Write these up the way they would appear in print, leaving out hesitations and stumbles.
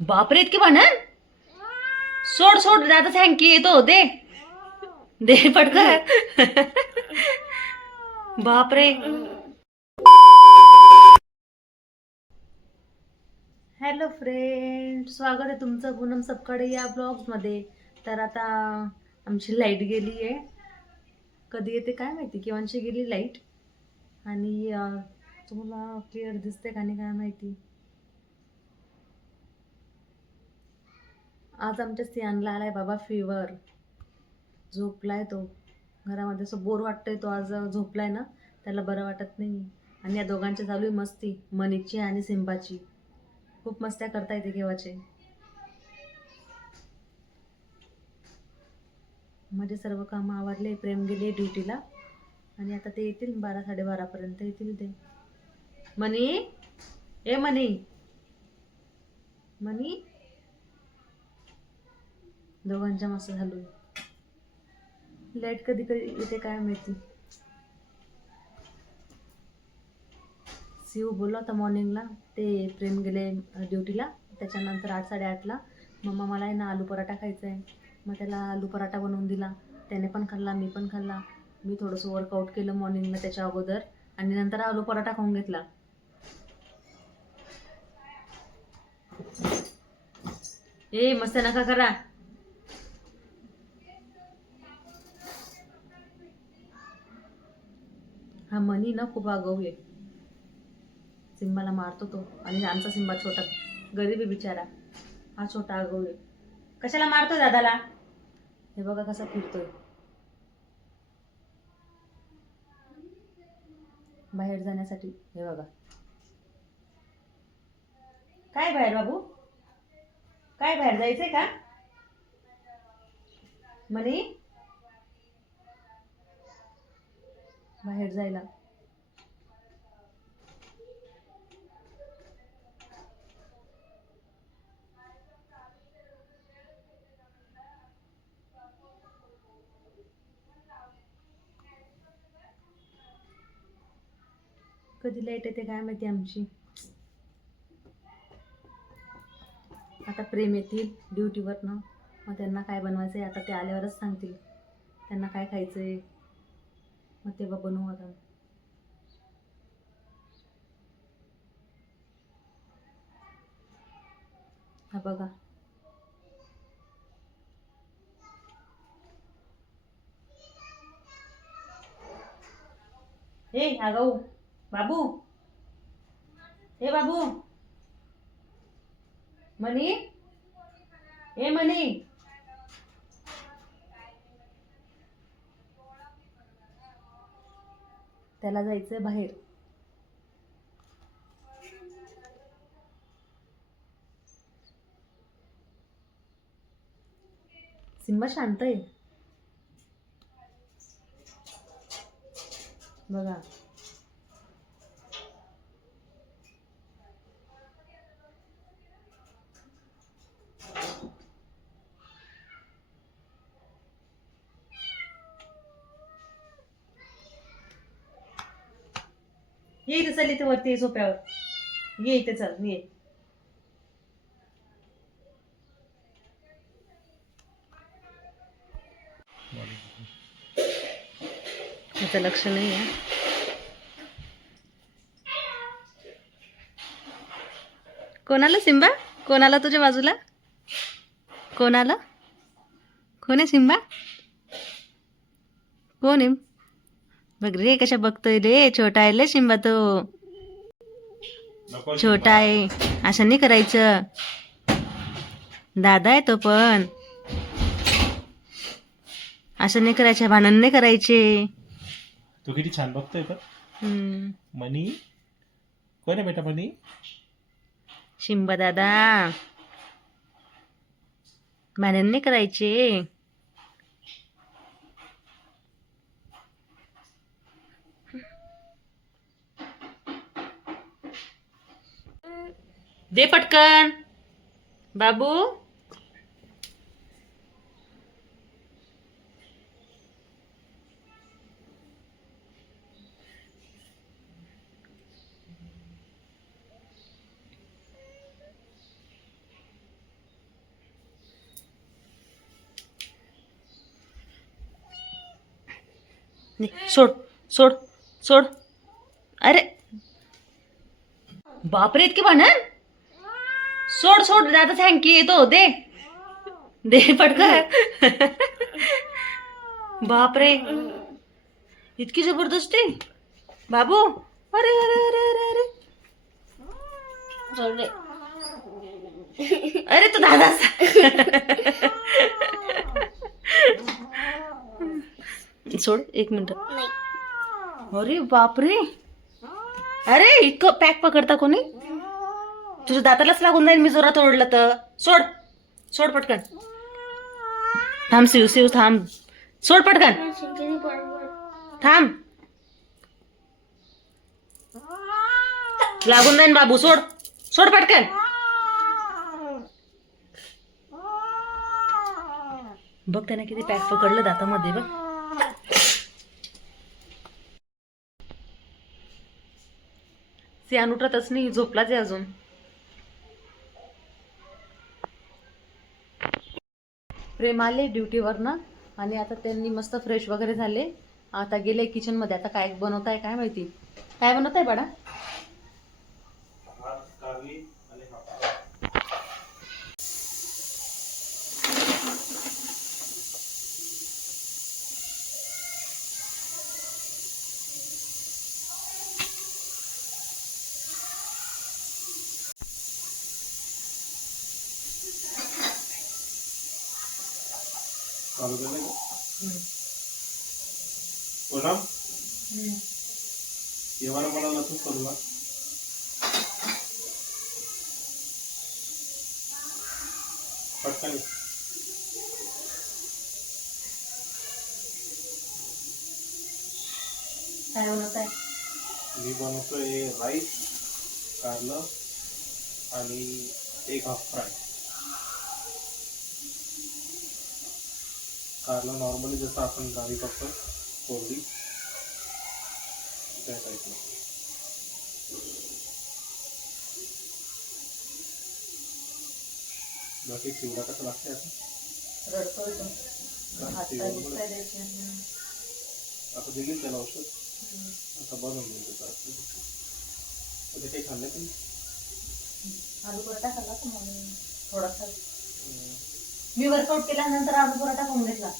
बापरे, इतकी भांडण. सोड सोड, दादा थँक्यू येतो. दे दे पटकन. बापरे. हॅलो फ्रेंड, स्वागत आहे तुमचं पूनम सपकाळे या ब्लॉग्समध्ये. तर आता आमची लाईट गेली आहे. कधी येते काय माहिती, केव्हाची गेली लाईट. आणि तुम्हाला क्लिअर दिसते का नाही काय माहिती. आज आमच्या सियानला आलाय बाबा फीवर. झोपलाय तो घरामध्ये, असं बोर वाटतंय. तो आज झोपलाय ना, त्याला बरं वाटत नाही. आणि या दोघांची चालू आहे मस्ती, मनीची आणि सिंबाची. खूप मस्त्या करता येते केव्हाचे. माझे सर्व कामं आवडले. प्रेम गेले ड्युटीला आणि आता ते येतील 12-12:30 येतील ते. मनी, ए मनी, मनी. दोघांच्या मस्त झालो. लाईट कधी कधी येते काय माहिती. शिव बोलला होता मॉर्निंगला, ते प्रेम गेले ड्युटीला. त्याच्यानंतर 8-8:30ला मम्मा मला आहे ना आलू पराठा खायचा आहे. मग त्याला आलू पराठा बनवून दिला. त्याने पण खाल्ला, मी पण खाल्ला. मी थोडंसं वर्कआउट केलं मॉर्निंगला त्याच्या अगोदर, आणि नंतर आलू पराठा खाऊन घेतला. ए मस्त नका करा. हा मनी ना खूप आगाऊ आहे. सिंबाला मारतो तो. आणि आमचा सिंबा छोटा गरीब आहे बिचारा. हा छोटा आगाऊ आहे. कशाला मारतोय दादाला. हे बघा कसा फिरतोय बाहेर जाण्यासाठी. हे बघा. काय बाहेर बाबू, काय बाहेर जायचंय का मनी, बाहेर जायला. कधी लाईट येते काय माहिती आमची. आता प्रेम येतील ड्युटीवर ना, मग त्यांना काय बनवायचं आहे आता ते आल्यावरच सांगतील. त्यांना काय खायचं आहे, मग तेव्हा बनवू. आता हा बघा. ए आगाऊ बाबू, ए बाबू, मनी, ए मनी. त्याला जायचंय बाहेर. सिंबा शांत आहे बघा. ये इथे, चल इथे वरती सोप्यावर. ये इथे, चल ये. त्याचं लक्ष नाही आहे. कोणाला सिंबा, कोणाला तुझ्या बाजूला, कोणाला, कोण आहे सिंबा, कोण आहे. बघ रे कशा बघतोय रे. छोटा आहे ले सिंबा तो, छोटा आहे. असं नाही करायचं. दादा आहे तो पण. असं नाही करायचं, भांडण नाही करायचे. तू किती छान बघतोय पण. मनी कोण आहे बेटा मनी. शिंबा दादा, भांडण नाही करायचे. दे पटकन बाबू. सोड सोड सोड. अरे बापरे इतकी भांडण. सोड सोड दादा थँक्यू येतो दे दे पटकन. बापरे इतकी जबरदस्ती बाबू. अरे अरे अरे अरे अरे अरे तू दादा. सोड एक मिनिट. अरे बापरे. अरे इतकं पॅक पकडता कोणी. तुझ्या दातालाच लागून जाईल मी जोरात ओढलं तर. सोड सोड पटकन. थांब शिव शिव थांब. सोड पटकन थांब. लागून जाईन बाबू. सोड सोड पटकन. बघ त्याने किती पॅक पकडलं दातामध्ये बघ. सियान उठतच नाही झोपलाच आहे अजून. प्रेम आले ड्युटीवर ना आणि आता त्यांनी मस्त फ्रेश वगैरे झाले. आता गेले किचन मध्ये. आता काय बनवताय काय माहिती. काय बनवताय बाळा. पूनम येवाला मला लसूण करू ना. पटकन काय बनवताय. मी बनवतोय राईस कारलं आणि एक हाफ फ्राय. कारलं नॉर्मली जसं आपण गावी करतो कोरडी त्या टाईपला. बाकी चिवडा कसं लागते आता. रडतोय तो. हात पाय दुखताय त्याचे. आता दिली त्याला औषध. आता बनवून घेऊन त्याचा उद्या काही खाल्लं की आलू पराठा खाल्ला का मग थोडासा. मी वर्कआउट केल्यानंतर आलू पराठा खाऊन घेतला.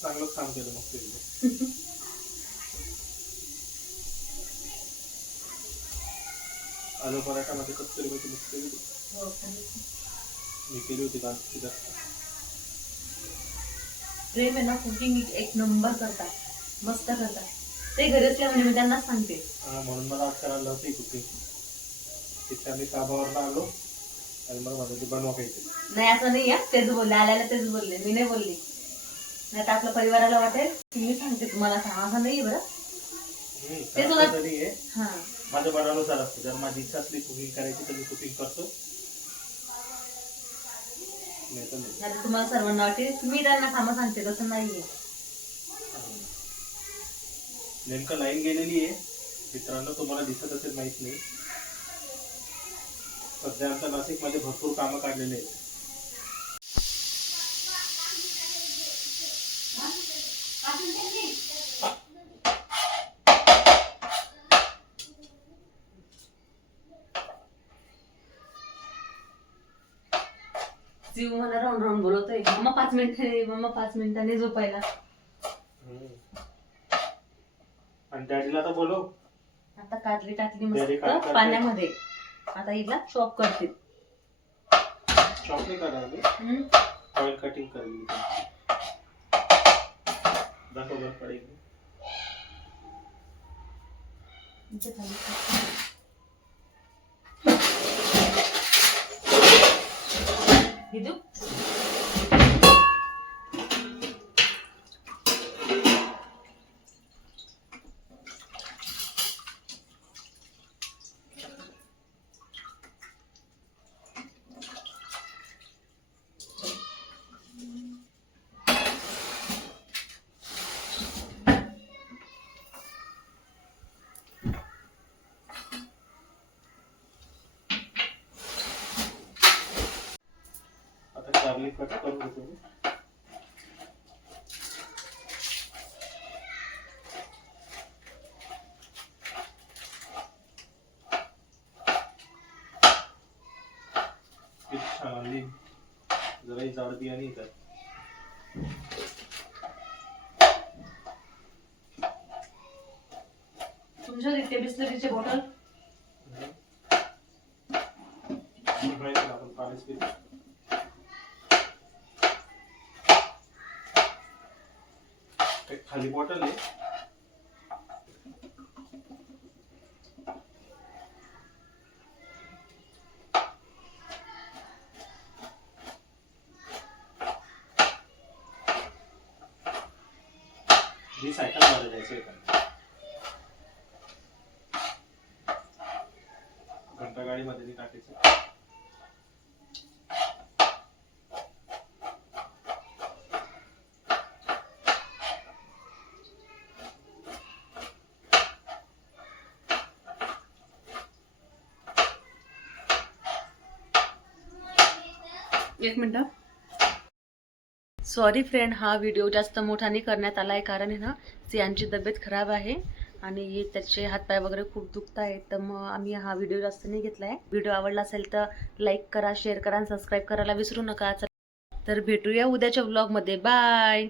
चांगलंच काम केलं मग ते. आलू पराठा मध्ये कस्तुरी मेथी मिक्स केली होती. मी केली होती का जास्त. प्रेम आहे ना कुकिंग एक नंबर करतात. मस्त करतात ते. घरी असल्या म्हणजे मी त्यांना सांगते. म्हणून मला आज करायला होती कुकिंग. तिथे आम्ही कामावरनं आलो आणि मला माझं ते बनवा काहीतरी. नाही असं नाही आहे. तेच बोलले आल्याला तेच बोलले. मी नाही बोलली. नाही तर आपल्या परिवाराला वाटेल की मी सांगते तुम्हाला. असं नाही बरं. ते तुला हा माझ्या मनानुसार असतं. जर माझी इच्छा असली कुकिंग करायची तर मी कुकिंग करतो. नाही तर नाही. नाही तुम्हाला सर्वांना वाटेल की मी त्यांना कामं सांगते. तसं नाहीये. नेमकं लाईन गेलेली आहे मित्रांनो. तुम्हाला दिसत असेल माहित नाही. सध्या आमच्या नाशिक मध्ये भरपूर कामं काढलेले आहेत. जीव मला राऊंड राऊंड बोलवतोय. मम्मा 5 मिनिटांनी मम्मा 5 मिनिटांनी झोपायला. आणि डॅडीला तर बोलव. आता कारली टाकली डॅडी काय मस्त करते? पाण्यामध्ये. आता हिला चॉप करते. चॉप नाही करणार मी. ऑइल कटिंग करेल. दाखव बरं पडेल. हिदू कारली कट करून घेतो मी. छान आणली, जराही जाड बिया नाही त्यात. तुमच्या इथे बिस्लरीचे बॉटल आपण पाणीच पितो. एक खाली बॉटल आहे. रिसायकल मध्ये द्यायचं का, घंटा गाडी मध्ये टाकायचं. एक मिनिट. सॉरी फ्रेंड, हा व्हिडिओ जास्त मोठा नाही करण्यात आला आहे, कारण आहे ना सियांची तब्येत खराब आहे आणि त्याचे हातपाय वगैरे खूप दुखत आहेत, तर मग आम्ही हा व्हिडिओ जास्त नाही घेतला आहे. व्हिडिओ आवडला असेल तर लाईक करा, शेअर करा आणि सबस्क्राईब करायला विसरू नका. तर भेटूया उद्याच्या व्लॉगमध्ये. बाय.